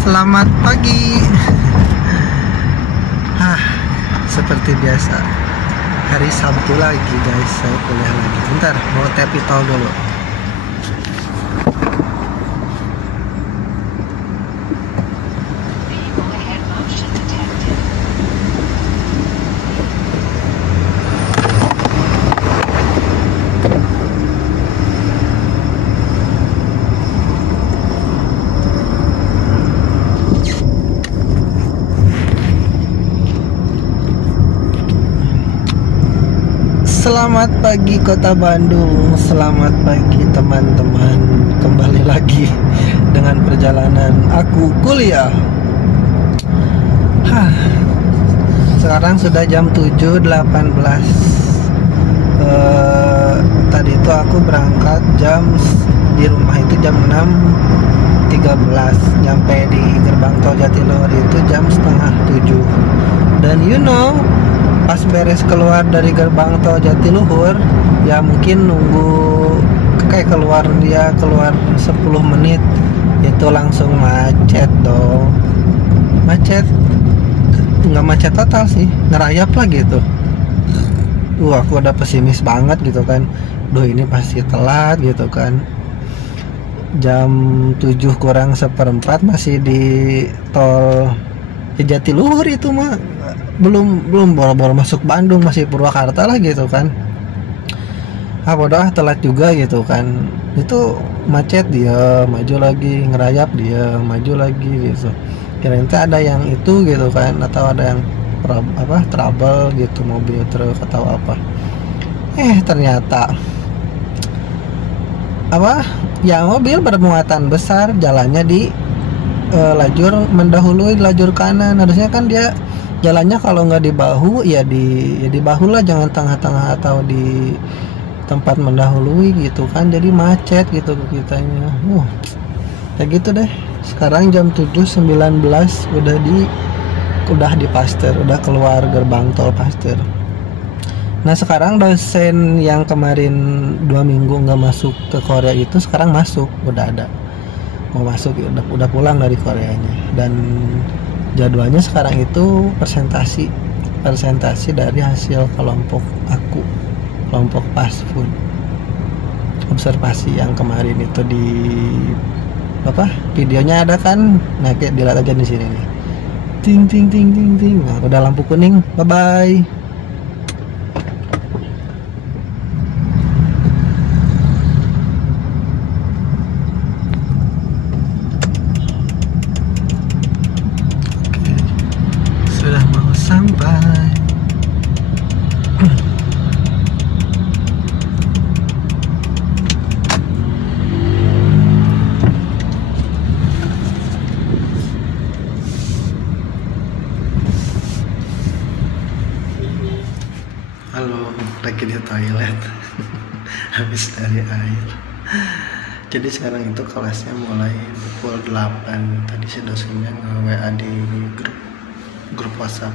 Selamat pagi. Seperti biasa hari Sabtu lagi guys, saya kuliah lagi. Bentar, mau tap tol dulu. Selamat pagi Kota Bandung, selamat pagi teman-teman. Kembali lagi dengan perjalanan aku kuliah. Sekarang sudah jam 7.18. Tadi itu aku berangkat di rumah itu jam 6.13. Nyampe di gerbang tol Jatiluhur itu jam setengah 7. Dan pas beres keluar dari gerbang tol Jatiluhur, ya mungkin nunggu keluar 10 menit itu langsung macet dong. Macet, nggak macet total sih, ngerayap lah gitu. Aku udah pesimis banget gitu kan. Ini pasti telat gitu kan. Jam 7 kurang seperempat masih di tol Jatiluhur itu mah. Belum boro-boro masuk Bandung, masih Purwakarta lah gitu kan. Bodoh telat juga gitu kan. Itu macet dia maju lagi, ngerayap dia maju lagi gitu. Kirain ada yang itu gitu kan, atau ada yang trouble gitu, mobil truk atau apa. Ternyata ya mobil bermuatan besar jalannya di lajur mendahului lajur kanan. Harusnya kan dia jalannya kalau nggak di bahu ya di bahu lah, jangan tengah-tengah atau di tempat mendahului gitu kan. Jadi macet gitu kitanya. Kayak gitu deh. Sekarang jam 7.19 udah di Pasteur, udah keluar gerbang tol Pasteur. Nah sekarang dosen yang kemarin 2 minggu nggak masuk ke Korea itu sekarang masuk, mau masuk ya, udah pulang dari Koreanya. Dan jadwalnya sekarang itu presentasi dari hasil kelompok fast food observasi yang kemarin itu di videonya ada kan. Nah kayak dilihat aja di sini nih, ting ting ting ting ting. Nah udah lampu kuning, bye bye. Sampai halo, lagi di toilet habis dari air. Jadi sekarang itu kelasnya mulai pukul 8. Tadi si dosennya nge-WA di grup WhatsApp.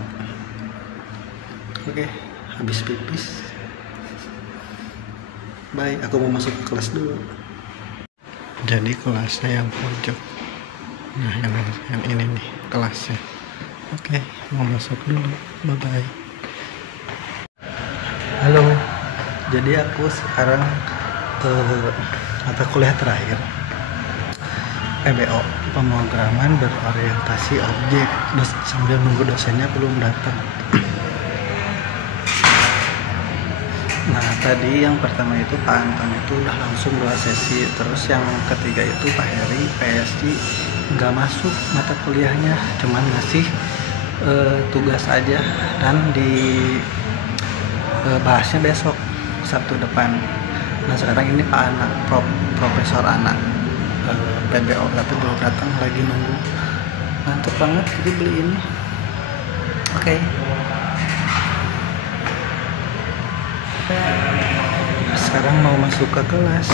Oke, habis pipis. Baik, aku mau masuk ke kelas dulu. Jadi kelasnya yang pojok. Nah, yang ini nih kelasnya. Oke, mau masuk dulu. Bye bye. Halo. Jadi aku sekarang mata kuliah terakhir, PBO, pemrograman berorientasi objek. Sambil nunggu dosennya belum datang. Nah tadi yang pertama itu Pak Anton itu udah langsung 2 sesi. Terus yang ketiga itu Pak Heri PSG nggak masuk mata kuliahnya, cuman ngasih tugas aja dan bahasnya besok Sabtu depan. Nah sekarang ini Pak Anak, Profesor Anak PBO tapi belum datang, lagi nunggu. Ngantuk banget jadi beli ini. Oke. Sekarang mau masuk ke kelas.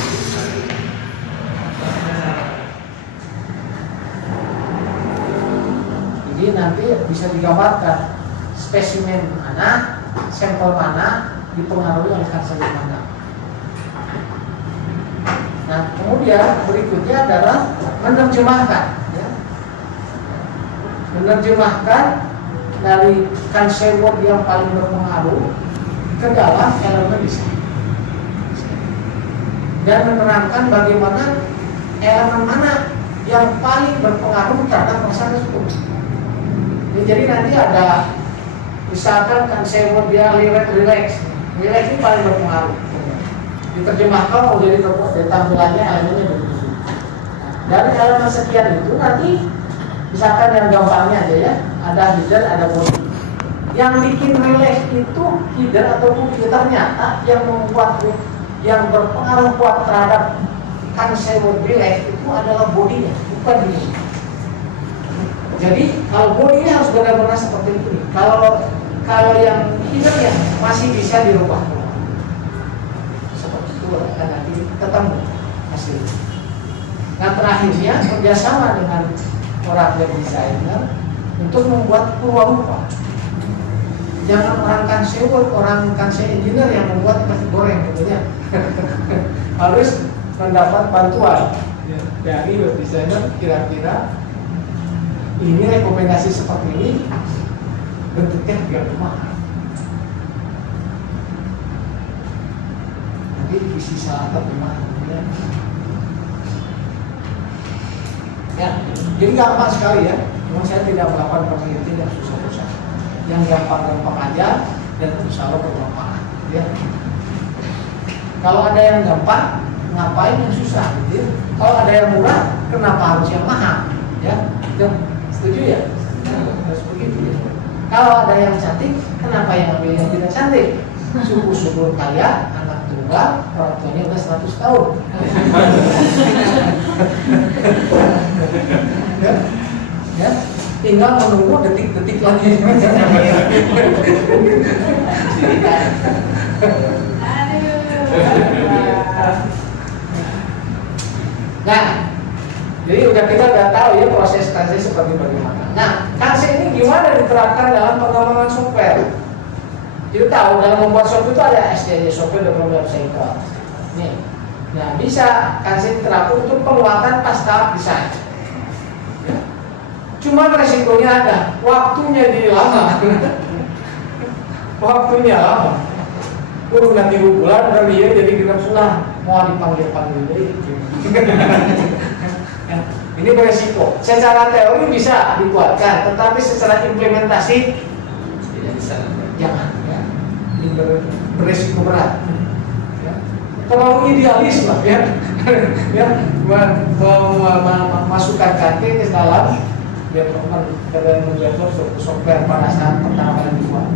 Jadi nanti bisa digambarkan spesimen mana, sampel mana dipengaruhi oleh kanser mana. Nah kemudian berikutnya adalah menerjemahkan, ya. menerjemahkan dari konsep yang paling berpengaruh ke dalam elemen desain dan menerangkan bagaimana elemen mana yang paling berpengaruh terhadap masalah tersebut. Jadi nanti ada misalkan konsep dia relax ini paling berpengaruh. Diterjemahkan mau jadi tampilannya elemennya begitu. Dari elemen sekian itu nanti misalkan yang gampangnya aja ya, ada header, ada body. Yang bikin relax itu header ataupun body, ternyata yang membuat yang berpengaruh kuat terhadap konsep relax itu adalah bodinya, bukan ini. Jadi kalau bodinya harus benar-benar seperti ini. Kalau yang header ya masih bisa dirubah. Seperti itu akan nanti ketemu hasilnya. Nah terakhirnya kerjasama dengan orang web designer untuk membuat purwarupa. Jangan orang konsep engineer yang membuat nasi goreng gitu ya. Harus mendapat bantuan dari web designer, kira-kira ini rekomendasi seperti ini bentuknya biar mahal. Nanti isi salah atau gimana ya, jadi gampang sekali ya. Memang saya tidak melakukan penelitian yang susah-susah, yang gampang-gampang aja dan insya Allah bermanfaat ya. Kalau ada yang gampang, ngapain yang susah gitu ya? Kalau ada yang murah, kenapa harus yang mahal ya? Setuju ya? Harus begitu ya. Kalau ada yang cantik, kenapa yang ambil yang tidak cantik? Syukur-syukur kaya, anak tunggal, orang tuanya udah 100 tahun. ya, tinggal menunggu detik-detik lagi. Nah, jadi kita udah tahu ya proses KC seperti bagaimana. Nah, KC ini gimana diterapkan dalam pengembangan software? Kita tahu dalam membuat software itu ada SDJ, software development cycle. Nih, nah bisa KC diterapkan untuk penguatan pasca desain. Ya. Cuma resikonya ada, waktunya jadi lama. Waktunya lama. Kurang nanti bulan dan dia jadi genap sudah mau dipanggil-panggil jadi. Ini beresiko. Secara teori bisa dibuatkan, tetapi secara implementasi tidak bisa. Jangan. Ya. Ini beresiko berat. Ya. Terlalu idealis lah ya. Ya, memasukkan KT ke dalam development software pada saat pertama kali dibuat.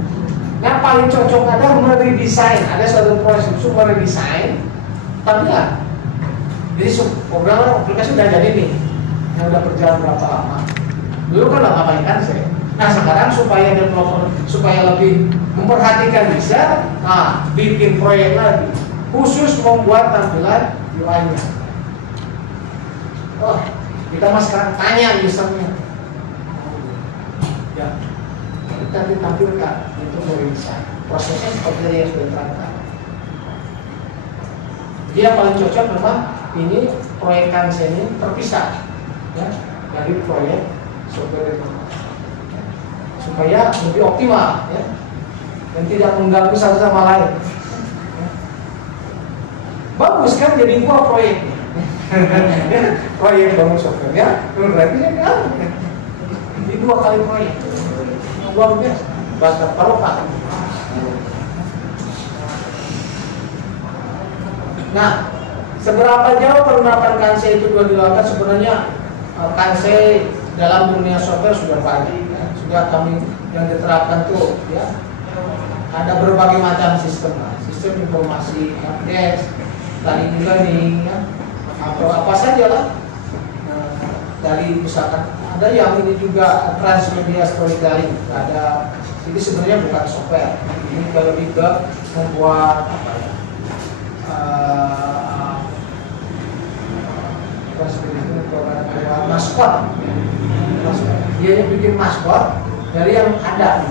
Nah paling cocok ada meredesain, ada suatu proses untuk meredesain, tapi ya, jadi program aplikasi udah jadi nih, yang udah berjalan berapa lama. Dulu kan nggak ngapain kan saya. Nah sekarang supaya developer supaya lebih memperhatikan bisa, nah bikin proyek lagi, khusus membuat tampilan UI-nya. Oh, kita mas sekarang tanya usernya, ya. Kita ditampilkan itu meredesain. Prosesnya seperti yang sudah diterangkan. Dia paling cocok memang ini proyek KC ini terpisah ya, dari proyek software supaya lebih optimal ya, dan tidak mengganggu satu sama lain. Ya. Bagus kan jadi dua proyek. Proyek bangun software ya, berarti jadi dua kali proyek. Luar biasa, bahasa Eropa. Nah, seberapa jauh penerapan KC itu dilakukan? Sebenarnya KC dalam dunia software sudah banyak, ya. Sudah kami yang diterapkan tuh, ya. Ada berbagai macam sistem, sistem informasi, desk, tadi learning, ya. Atau apa saja lah. Dari misalkan ada yang ini juga transmedia storytelling, ada ini sebenarnya bukan software, ini kalau lebih ke membuat apa ya, transmedia maskot, dia bikin maskot dari yang ada,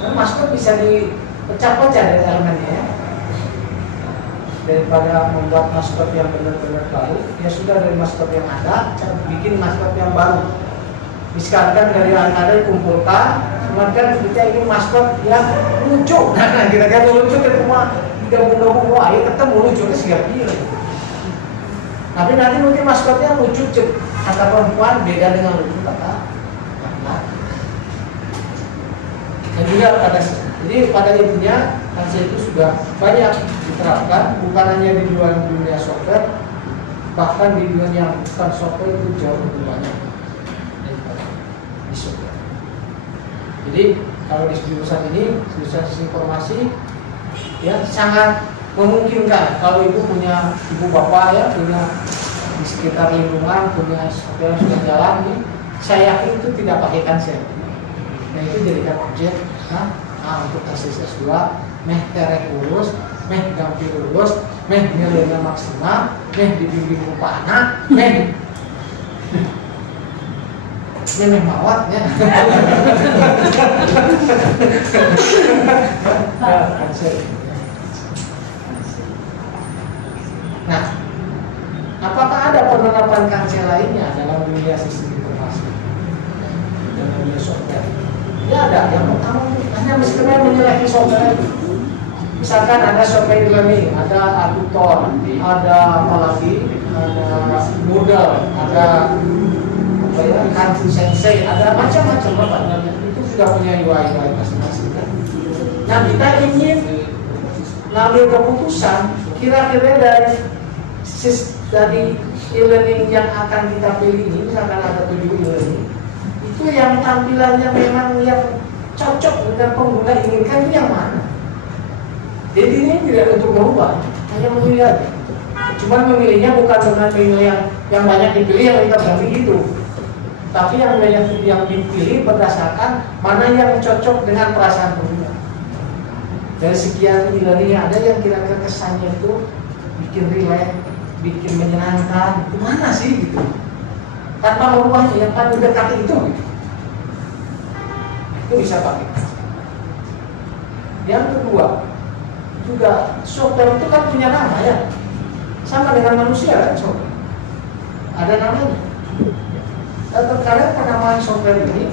dan maskot bisa dipecah-pecah dari elemennya ya. Daripada membuat maskot yang benar-benar baru, ya sudah dari maskot yang ada, bikin maskot yang baru. misalkan dari anak-anak dikumpulkan, kemudian kita ingin maskot yang lucu, nah kira-kira lucu ke rumah gabung-gabung, wah ayo ketemu lucu ke siap pilih. Tapi nanti mungkin maskotnya lucu kata perempuan beda dengan lucu kata laki. Dan juga pada intinya kansel itu sudah banyak diterapkan, bukan hanya di dunia software, bahkan di dunia yang bukan software itu jauh lebih banyak di software. Jadi kalau di jurusan ini, jurusan sistem informasi, ya sangat memungkinkan kalau ibu punya ibu bapak ya punya di sekitar lingkungan punya software yang sudah jalan nih, saya yakin itu tidak pakai kansel. Nah itu jadikan objek, untuk SSS 2, meh terek lulus, meh gampil lulus, meh nilainya maksimal, meh dibimbing rupa anak, meh mawat ya. Nah, apakah ada penerapan kansel lainnya dalam dunia sistem informasi, dalam dunia software? Ya ada. Yang pertama hanya sekedar menyeleksi software. Misalkan ada software learning, ada tutor, ada apa lagi, ada Moodle, ada Kanji Sensei, ada macam-macam apa itu sudah punya UI masing-masing kan. Nah kita ingin ngambil keputusan kira-kira dari e-learning yang akan kita pilih ini, misalkan ada 7 e-learning, itu yang tampilannya memang yang cocok dengan pengguna inginkan itu yang mana. Jadi ini tidak untuk merubah, hanya memilih aja. Cuma memilihnya bukan dengan memilih yang banyak dipilih yang kita berarti gitu. Tapi yang banyak yang dipilih berdasarkan mana yang cocok dengan perasaan pengguna. Dari sekian e-learning ada yang kira-kira kesannya itu bikin rileks, bikin menyenangkan, itu mana sih gitu. Tanpa merubahnya yang paling dekat itu gitu. Itu bisa pakai. Yang kedua, juga software itu kan punya nama ya, sama dengan manusia kan software, ada namanya. Dan terkadang penamaan software ini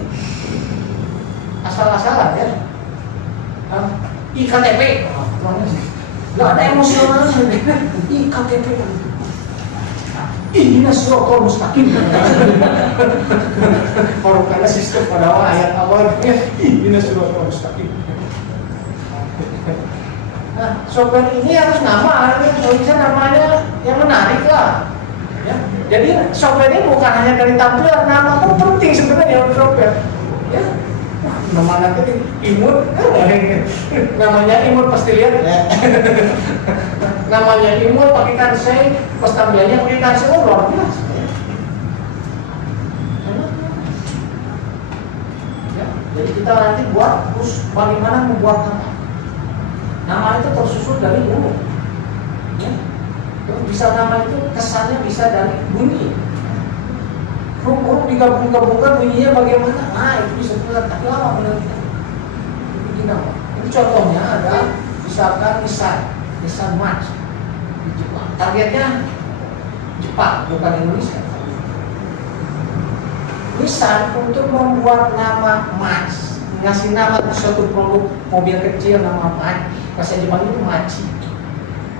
asal-asalan ya, IKTP, nggak ada emosionalnya, IKTP, ini sirotol mustaqim. Baru karena sistem pada awal ayat awalnya ini sirotol mustaqim. Nah, software ini harus nama, kalau bisa namanya yang menarik lah. Ya. Jadi software ini bukan hanya dari tampilan, nama pun penting sebenarnya untuk software. Ya, nama nanti imut, namanya imut pasti lihat. Ya. Namanya imut pakai kansel, pas tampilannya pakai kansel, luar biasa. Ya. Jadi kita nanti buat terus bagaimana membuat nama. Nama itu tersusun dari huruf, ya. Terus bisa nama itu kesannya bisa dari bunyi. Huruf digabung-gabungkan bunyinya bagaimana? Nah itu bisa kita tapi lama meneliti. Ini nama. Ini contohnya ada misalkan Nissan March di Jepang. Targetnya Jepang bukan Indonesia. Nissan untuk membuat nama March, ngasih nama suatu produk mobil kecil nama March. Bahasa Jepang itu maci.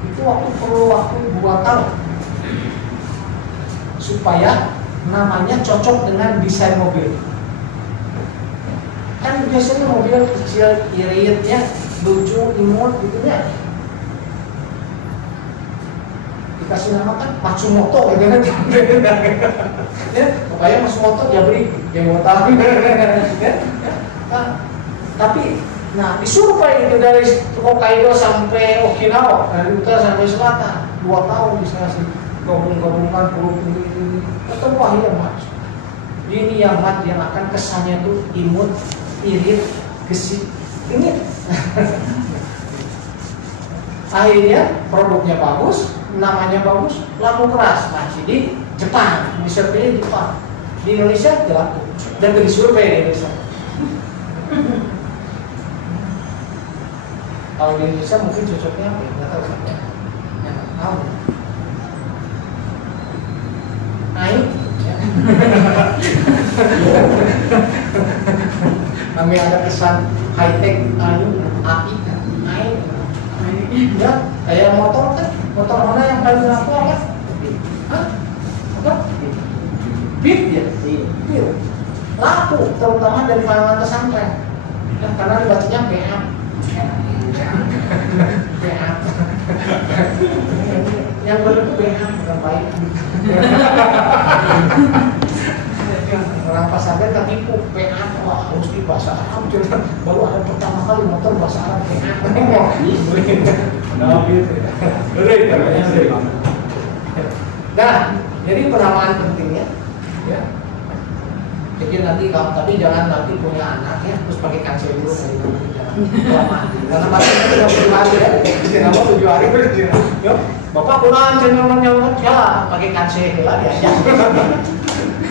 Itu perlu waktu 2 tahun supaya namanya cocok dengan desain mobil. Kan biasanya mobil kecil, iritnya lucu, imut gitu ya. Dikasih nama kan Matsumoto gitu kan. Ya, pokoknya Matsumoto dia beri, dia mau tahu. Tapi nah, disuruh Pak itu dari Hokkaido sampai Okinawa, dari utara sampai selatan, 2 tahun bisa sih gabung-gabungkan huruf ini. Ketemu akhirnya Mat. Ini yang Mat yang akan kesannya tuh imut, irit, gesit, ini. Akhirnya produknya bagus, namanya bagus, laku keras. Masih di Jepang, di survei Jepang, di Indonesia laku dan di survei di Indonesia. Kalau di Indonesia mungkin cocoknya apa ya? Nggak tahu sampai. Ya, tahu. Naik. Ya. kami ada kesan high tech AI ya kayak motor kan, motor mana yang paling laku apa? Hah? Apa? Beat ya? Beat laku, terutama dari kalangan pesantren ya, karena dibacanya PA PA yang benar itu PA bukan baik. Orang pesantren kan tipu PA, wah harus di bahasa Arab, baru ada pertama kali motor bahasa Arab PA. Nah, jadi penamaan pentingnya, ya. Jadi nanti kalau tapi jangan nanti punya anak ya terus pakai kancil dulu dari dulu jangan karena masih 30 hari ya, kenapa 7 hari ya, bapak pulang jangan ya pakai kancil lagi aja.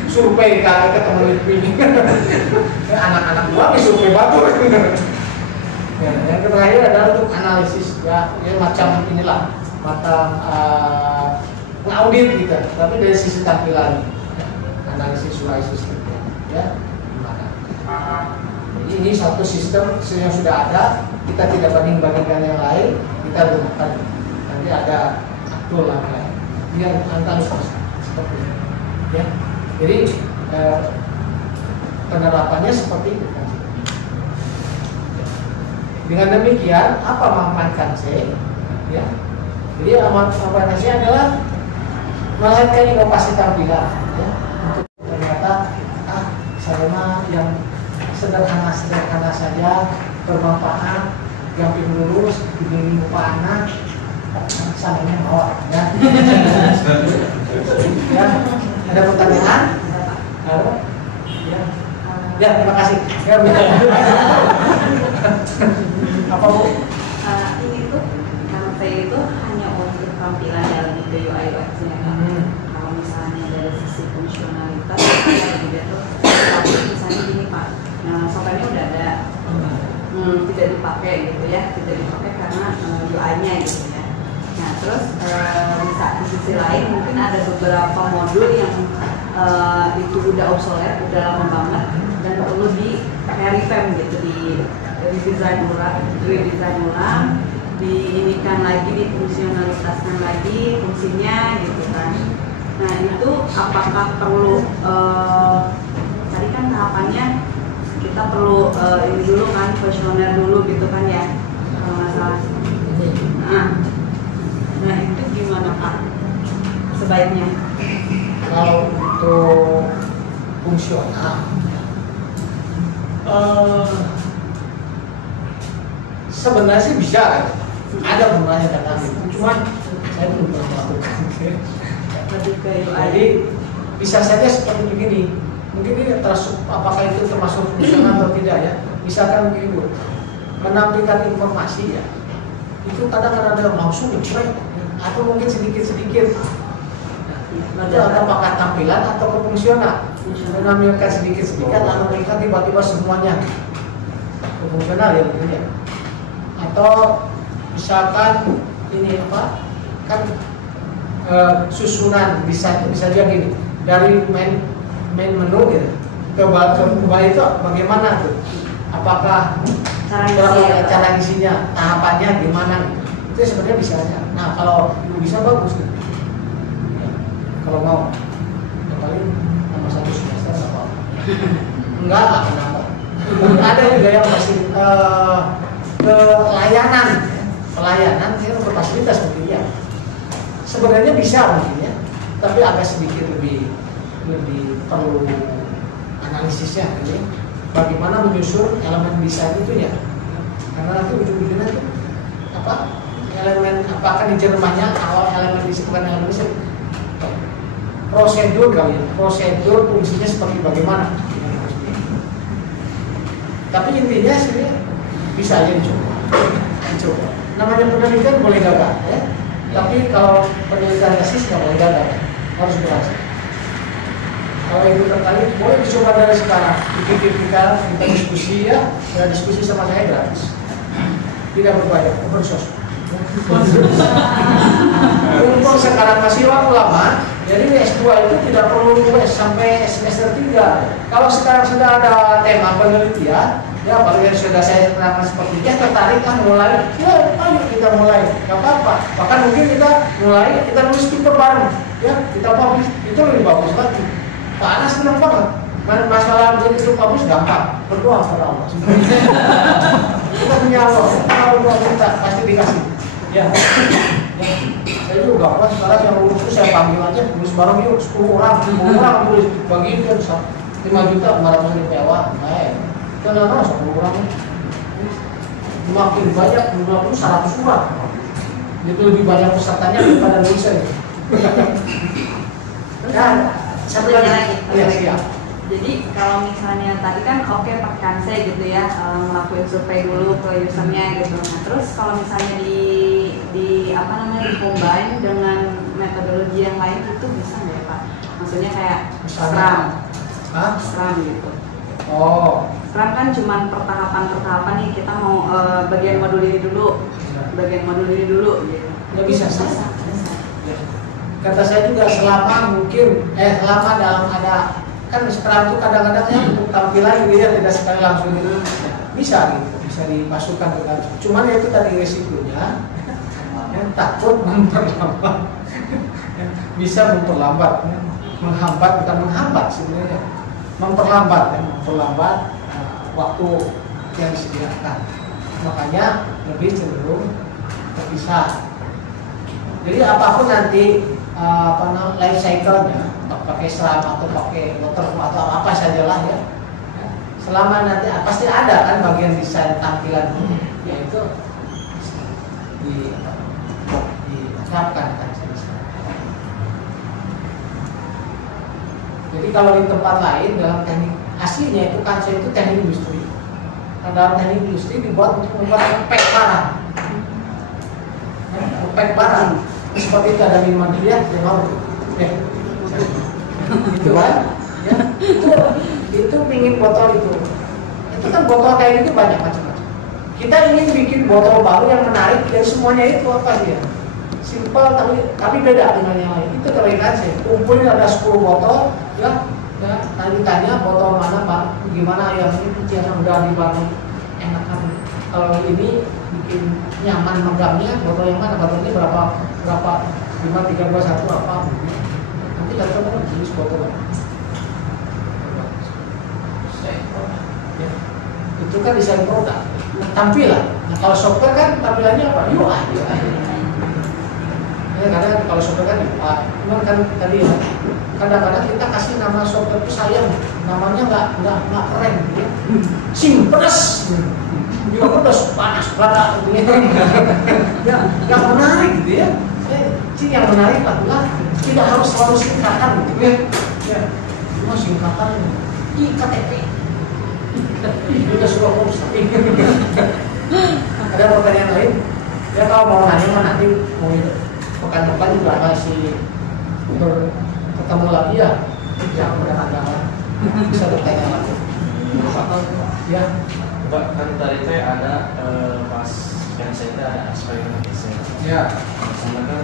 Survei kali ke teman ini anak-anak gua survei batur. Ya, yang terakhir adalah untuk analisis ya macam inilah macam ngaudit gitu tapi dari sisi tampilan ya, analisis UI system ya gimana. Jadi ini satu sistem yang sudah ada, kita tidak banding-bandingkan yang lain, kita gunakan nanti ada aktul lah biar antar seperti itu ya. Jadi penerapannya seperti itu. Dengan demikian apa manfaat C? Ya. Jadi manfaat C adalah melahirkan inovasi tampilan. Ya. Untuk ternyata saya mah yang sederhana saja bermanfaat, gampang lurus, begini muka anak, salahnya bawa. Ya. Ya. Ada pertanyaan? Halo? Ya. Ya, terima kasih. Ya, apa Bu? Ini tuh KMP itu hanya untuk tampilan dalam UI UX-nya kan. Kalau misalnya dari sisi fungsionalitas ya juga tuh. Tapi misalnya gini Pak, software-nya udah ada, tidak dipakai gitu ya, tidak dipakai karena UI-nya gitu ya. Nah terus di sisi lain mungkin ada beberapa modul yang itu udah obsolete, udah lama banget dan perlu di revamp gitu, di redesign ulang, diinikan lagi, difungsionalitaskan lagi fungsinya gitu kan. Nah itu apakah perlu tadi kan tahapannya kita perlu ini dulu kan, kuesioner dulu gitu kan ya kalau nggak salah. Nah itu gimana Pak sebaiknya? Kalau untuk fungsional sebenarnya sih bisa kan? Ada pembahasan tentang itu, cuman saya belum pernah melakukan. Jadi bisa saja seperti begini. Mungkin ini apakah itu termasuk fungsional atau tidak ya? Misalkan begini, menampilkan informasi ya, itu kadang-kadang ada langsung dicuek atau mungkin sedikit-sedikit. Nanti apakah tampilan atau fungsional? Menampilkan sedikit-sedikit lalu mereka tiba-tiba semuanya fungsional ya mungkin ya. Atau misalkan ini apa? Kan susunan bisa juga gini dari main menu gitu ke bawah itu bagaimana tuh? Apakah cara isinya, tahapannya gimana? Itu sebenarnya bisa aja. Nah kalau bisa bagus gitu. Ya, kalau mau, yang paling nomor 1 semester nggak apa-apa. Enggak akan nambah. Ada juga yang masih pelayanan ya, untuk fasilitas mungkin ya. Sebenarnya bisa mungkin ya, tapi agak sedikit lebih perlu analisisnya ini. Bagaimana menyusun elemen desain itu ya, karena nanti ujung-ujungnya itu apa elemen apakah di Jermannya awal elemen desain bukan elemen desain prosedur kali ya, prosedur fungsinya seperti bagaimana. Tapi intinya sih bisa aja dicoba. Namanya penelitian boleh gagal ya, tapi kalau penelitian tesis nggak boleh gagal, harus berhasil. Kalau itu tertarik, boleh dicoba dari sekarang. Kita diskusi ya, diskusi sama saya gratis. Tidak berbayar, open source. Untuk sekarang masih waktu lama, jadi S2 itu tidak perlu sampai semester 3. Kalau sekarang sudah ada tema penelitian, Ya, kalau yang sudah saya terangkan seperti itu, tertarik kan mulai, ya ayo kita mulai, nggak apa-apa. Bahkan mungkin kita mulai, kita nulis paper bareng, ya kita publish, itu lebih bagus lagi. Pak Anas senang banget. Masalah begitu publish gampang, berdoa kepada Allah. Kita punya Allah, kalau berdoa kita pasti dikasih. Ya. Saya juga pas sekarang yang lulus itu saya panggil aja, tulis bareng yuk 10 orang tulis, bagi itu 5 juta 500 pewa, baik. Kenapa 10 orang? Makin banyak, 20 100 orang. Itu lebih banyak pesertanya daripada lulusan. Dan satu lagi, ya siap. Jadi kalau misalnya tadi kan oke pakai Kanse gitu ya, ngelakuin survei dulu ke usernya gitu. Nah terus kalau misalnya di apa namanya di-combine dengan metodologi yang lain itu bisa nggak ya Pak? Maksudnya kayak Scrum gitu. Oh. Scrum kan cuma pertahapan nih, kita mau bagian modul ini dulu, bagian modul ini dulu gitu. Nggak bisa. Kata saya juga selama dalam ada kan Scrum itu kadang-kadang ya untuk tampilan gitu ya, tidak sekali langsung gitu. Bisa gitu, bisa dimasukkan ke dalam. Cuman itu tadi resikonya yang takut memperlambat. Bisa memperlambat, menghambat bukan menghambat sebenarnya. Memperlambat waktu yang disediakan. Makanya lebih cenderung terpisah. Jadi apapun nanti life cycle-nya, pakai Scrum atau pakai Waterfall atau apa sajalah ya. Selama nanti pasti ada kan bagian desain tampilan yaitu diterapkan kan. Jadi kalau di tempat lain dalam teknik aslinya itu kan itu teknik industri. Nah, dalam teknik industri dibuat untuk membuat pack barang. Pack barang seperti itu ada minuman dia mau ya. Itu kan ya, itu pingin botol itu kan botol kayak gitu banyak macam-macam. Kita ingin bikin botol baru yang menarik dari semuanya itu apa dia? Simpel tapi beda dengan yang lain. Itu terlihat sih. Kumpulin ada 10 botol ya tadi tanya botol mana Pak, gimana yang ini yang udah dibangun enakan. Kalau ini bikin nyaman megangnya, botol yang mana, botol ini berapa 5, 3, 2, 1 apa nanti datang jenis botol ya. Itu kan desain produk, tampilan. Nah kalau software kan tampilannya apa? UI. Ya karena kalau software kan UI, cuman kan tadi ya kadang-kadang kita kasih nama software itu sayang, namanya nggak keren, ya. Simples, juga pedas, panas, badak, ya nggak menarik, gitu ya. Yang menarik adalah tidak harus selalu singkatan, gitu ya. Ya, cuma singkatan IKTP. Kita sudah ngurus tapi ada pertanyaan lain? Ya kalau mau nanya nanti mau itu pekan-pekan juga masih ketemu lagi ya yang beragama bisa bertanya lagi. Ya, Pak kan tadi teh ada pas yang saya ada eksperimen desain. Ya. Sama kan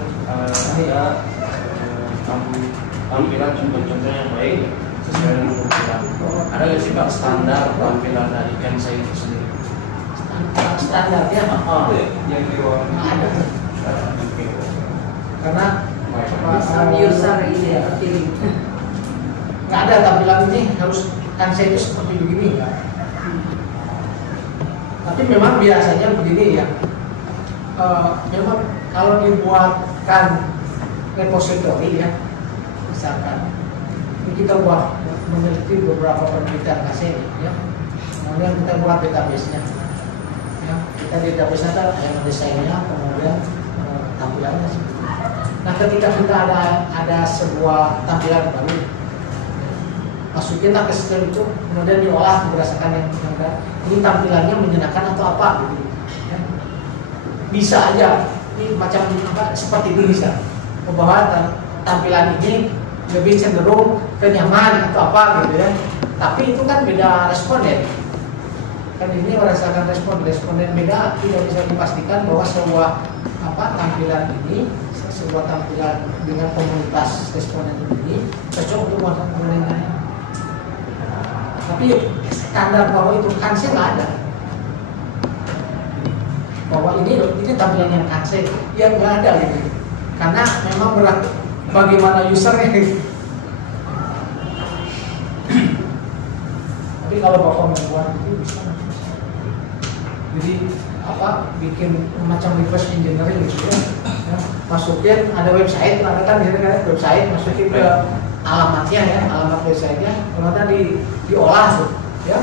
ada tampilan contoh-contoh yang baik sesuai dengan tampilan. Ada nggak sih Pak standar tampilan dari Kanse itu sendiri? Standarnya Yang di ruang ada. Karena user ini terpilih. nggak ada tampilan ini harus Kanse itu seperti begini ya. Tapi memang biasanya begini ya. Memang kalau dibuatkan repository ya, misalkan kita buat meneliti beberapa penelitian Kanse ya, kemudian kita buat database-nya. Ya, kita di database ada desainnya, kemudian tampilannya. Nah, ketika kita ada sebuah tampilan baru, masukin ke sistem itu, kemudian diolah berdasarkan yang ada. Ini tampilannya menyenangkan atau apa gitu. Ya. Bisa aja, ini macam apa seperti ini bisa. Bahwa tampilan ini lebih cenderung ke nyaman atau apa gitu ya. Tapi itu kan beda responden. Kan ini merasakan responden beda, tidak bisa dipastikan bahwa sebuah tampilan ini, sebuah tampilan dengan komunitas responden ini cocok untuk melakukan penelitian. Tapi standar bahwa itu kansel nggak ada. Bahwa ini tampilan yang kansel, yang nggak ada gitu. Karena memang berat bagaimana usernya. Tapi kalau Bapak membuat itu bisa. Jadi bikin macam reverse engineering gitu ya. Masukin ada website, kan di sini website, masukin ke alamatnya ya, alamat websitenya, kemudian diolah tuh. Ya,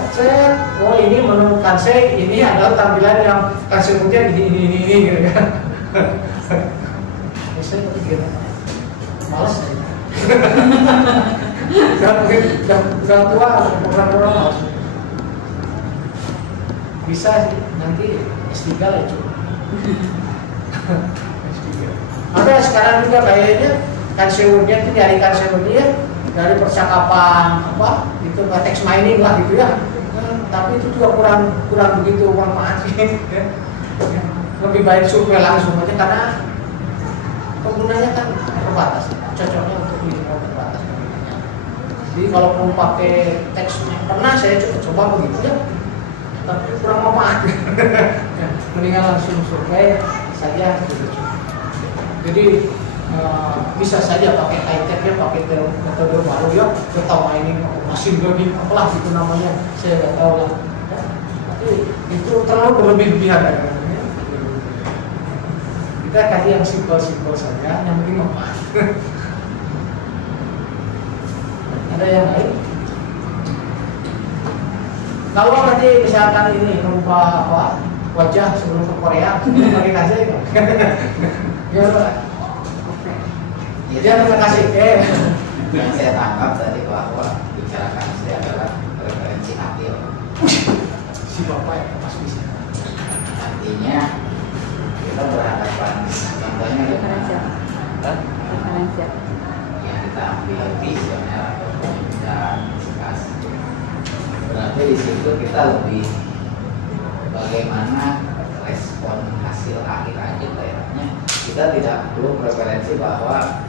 ini menemukan ini adalah tampilan yang kansenya ini gitu kan. Saya pikir males ya. Udah tua, orang-orang males. Bisa nanti S3 lah cuy. Ada sekarang juga kayaknya kanseurnya itu nyari kanseurnya dari percakapan itu text mining lah gitu ya. Tapi itu juga kurang begitu manfaatnya. Lebih baik survei langsung aja karena penggunanya kan terbatas, cocoknya untuk minimal terbatas. Jadi kalaupun pakai teks pernah saya coba begitu ya, tapi kurang manfaat. Mendingan langsung survei saja gitu. Jadi bisa saja pakai high tech ya, pakai metode baru ya, data mining, machine learning, apalah itu namanya, saya nggak tahu lah. Tapi itu terlalu berlebih-lebihan ya. Kita kasih yang simpel-simpel saja, yang penting manfaat. Ada yang lain? Kalau nanti misalkan ini merubah wajah sebelum ke Korea, pakai kasih itu. Ya, dia terima kasih. Yang saya tangkap tadi bahwa bicara kasih adalah referensi akil. Si bapak ya, Mas bisa. Artinya kita berhadapan contohnya Referensi yang kita ambil visioner atau dan diskus. Berarti di situ kita lebih bagaimana respon hasil akhir aja kayaknya. Kita tidak perlu preferensi bahwa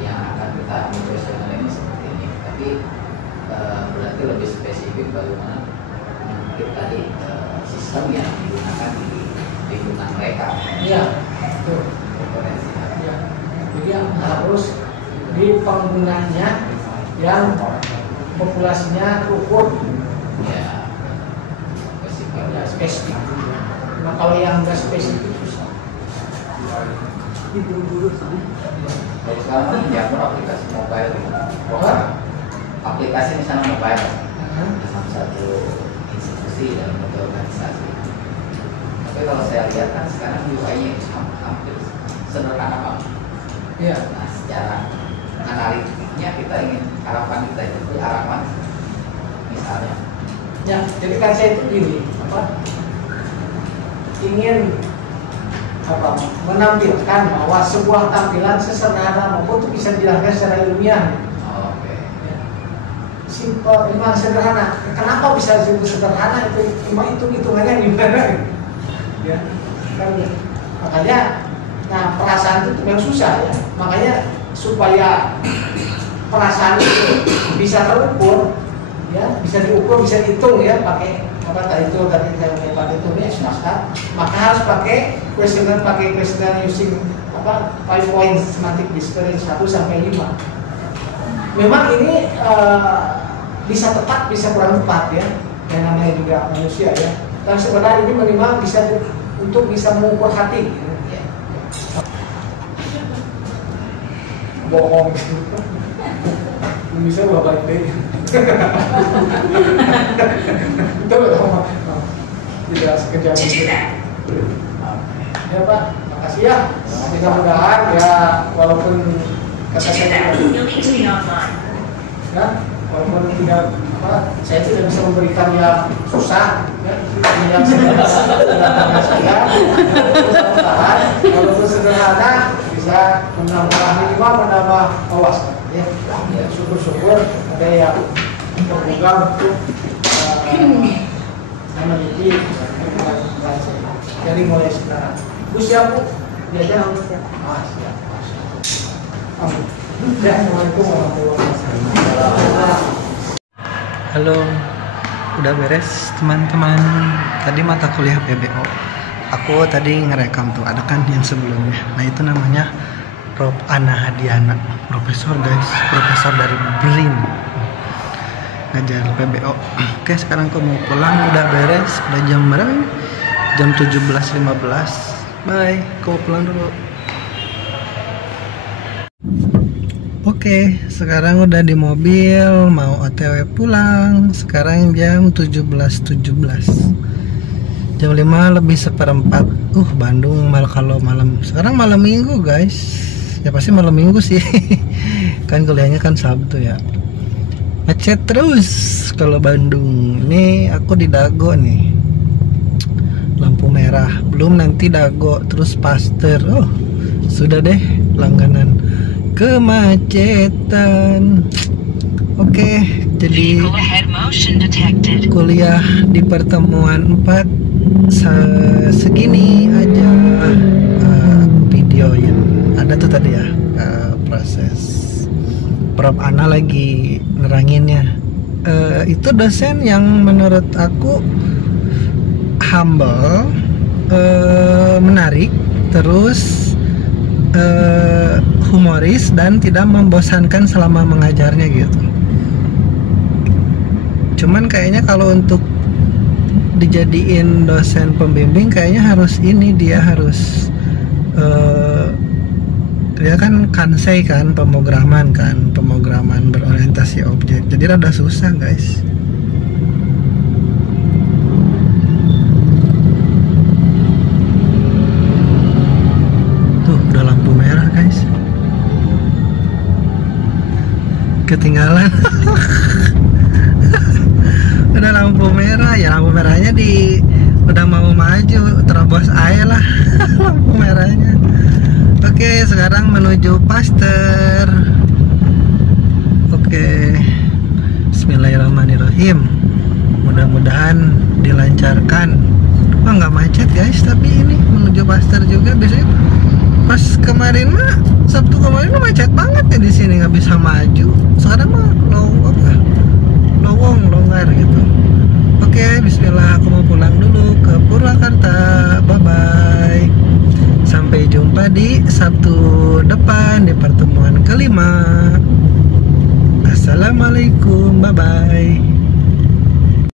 yang akan kita ambil visioner ini seperti ini, tapi berarti lebih spesifik bagaimana mungkin tadi sistem yang digunakan di lingkungan mereka. Iya, betul. Referensi. Ya. Jadi harus di penggunanya yang populasinya terukur, Ya, ya spesifik. Nah kalau yang nggak spesifik susah. kalau sekarang kan diatur aplikasi mobile, aplikasi misalnya mobile dalam satu institusi dalam satu organisasi. Tapi kalau saya lihat kan sekarang UI-nya hampir sederhana banget. Iya. Nah, secara analitiknya kita ingin harapan kita itu diarahkan misalnya. Ya, jadi kan saya itu gini, ingin menampilkan bahwa sebuah tampilan sesederhana maupun itu bisa dijelaskan secara ilmiah. Oke. Ya. Simpel, memang sederhana. Kenapa bisa disebut sederhana? Itu cuma hitungannya gimana? Ya, kan ya. Makanya, nah perasaan itu yang susah ya. Makanya supaya perasaan itu bisa terukur, ya, bisa diukur, bisa dihitung ya, pakai tadi saya pakai hitungnya semesta, maka harus pakai questionnaire using 5 point semantic discourage 1 sampai 5. Memang ini bisa tepat, bisa kurang tepat ya, yang namanya juga manusia ya. Dan sebenarnya ini minimal bisa untuk bisa mengukur hati. Ya. Bohong, bisa baik deh. Itu loh, tidak sekejap. Ya Pak, makasih ya. Mudah-mudahan ya walaupun kata saya ya, walaupun tidak saya tidak bisa memberikan yang susah ya, yang sederhana saya. Mudah-mudahan walaupun sederhana bisa menambah minimal menambah wawasan ya. Ya syukur-syukur ada yang terbuka untuk meneliti dari mulai sekarang. Bu siap Bu? Diajar? Siap. Siap. Assalamualaikum warahmatullahi wabarakatuh. Halo, udah beres teman-teman. Tadi mata kuliah PBO. Aku tadi ngerekam tuh, ada kan yang sebelumnya. Nah itu namanya Prof. Ana Hadiana, profesor guys, profesor dari BRIN, ngajar PBO. Oke, sekarang aku mau pulang, udah beres, udah jam berapa? Jam 17.15. Bye, aku mau pulang dulu. Oke, sekarang udah di mobil, mau OTW pulang. Sekarang jam 17.17. Jam 5 lebih seperempat. Bandung kalau malam. Sekarang malam minggu guys. Ya pasti malam minggu sih. Kan kuliahnya kan Sabtu ya. Macet terus kalau Bandung. Ini aku di Dago nih. Lampu merah. Belum nanti Dago, terus Pasteur. Sudah deh langganan. Kemacetan. Oke, jadi kuliah di pertemuan 4 segini aja videoin. Ada tuh tadi ya proses Prof. Ana lagi neranginnya. Itu dosen yang menurut aku humble, menarik, terus humoris dan tidak membosankan selama mengajarnya gitu. Cuman kayaknya kalau untuk dijadiin dosen pembimbing kayaknya harus dia harus dia kan kansei kan, pemrograman berorientasi objek. Jadi rada susah guys. Ketinggalan. Udah lampu merah ya, lampu merahnya udah mau maju, terobos air lah. Lampu merahnya. Oke, sekarang menuju Pasteur. Oke, bismillahirrahmanirrahim. Mudah-mudahan dilancarkan. Nggak macet guys, tapi ini menuju Pasteur juga. Biasanya pas kemarin mah Sabtu kemarin mah macet banget ya di sini, nggak bisa maju. Sekarang mah longgar gitu. Oke, bismillah, aku mau pulang dulu ke Purwakarta. Bye bye. Sampai jumpa di Sabtu depan di pertemuan kelima. Assalamualaikum, bye bye.